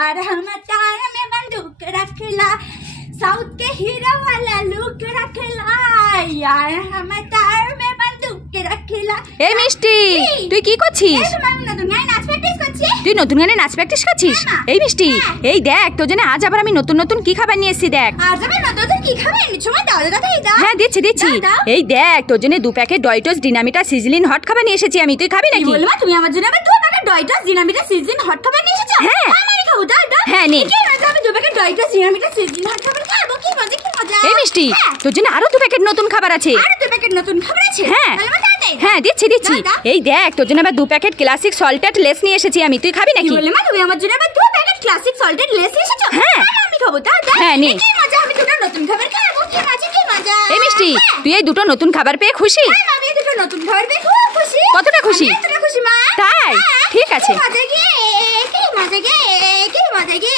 यार हम तार में बंदूक रखला साउथ के हीरो वाला लुक रखला यार हम तार में बंदूक रखला। এই মিষ্টি তুই কি করছিস? নতুন গানে নাচ প্র্যাকটিস করছি। তুই নতুন গানে নাচ প্র্যাকটিস করছিস? এই মিষ্টি এই দেখ তোর জন্য আজ আবার আমি নতুন নতুন কি খাবার নিয়ে এসেছি দেখ। আজ আমি নতুন কি খাবার এনেছি সময় দাও দাও। হ্যাঁ দিচ্ছি এই দেখ তোর জন্য 2 প্যাকেট ডয়টস ডিনামিটা সিজলিং হট খাবার নিয়ে এসেছি আমি, তুই খাবি নাকি? বলবা তুমি আমার জন্য আবার 2 প্যাকেট ডয়টস ডিনামিটা সিজলিং হট খাবার নিয়ে এসেছো? হ্যাঁ আমি খাবো দাও। হ্যাঁ নে। কি মজা, আমি 2 প্যাকেট ডয়টস ডিনামিটা সিজলিং হট খাবার খাবো, কি মজা কি মজা। এই মিষ্টি তোর জন্য আরো 2 প্যাকেট নতুন খাবার আছে। আরো 2 প্যাকেট নতুন খাবার আছে? হ্যাঁ হ্যাঁ দিচ্ছি এই দেখ তোর জন্য আবার 2 প্যাকেট ক্লাসিক সল্টেড লেস নিয়ে এসেছি আমি, তুই খাবি নাকি? বলবা তুমি আমার জন্য আবার 2 প্যাকেট ক্লাসিক সল্টেড লেস নিয়ে এসেছো? হ্যাঁ আমি খাবো দাও। হ্যাঁ নে। কি মজা, আমি দুটো নতুন খাবার খাবো, কি মজা কি মজা। এই মিষ্টি তুই এই দুটো নতুন খাবার পেয়ে খুশি? আমি দুটো নতুন খাবার পেয়ে খুব খুশি। কতটা খুশি? কতটা খুশি মা? তাই ঠিক আছে। কি মজা গে কি মজা গে কি মজা গে।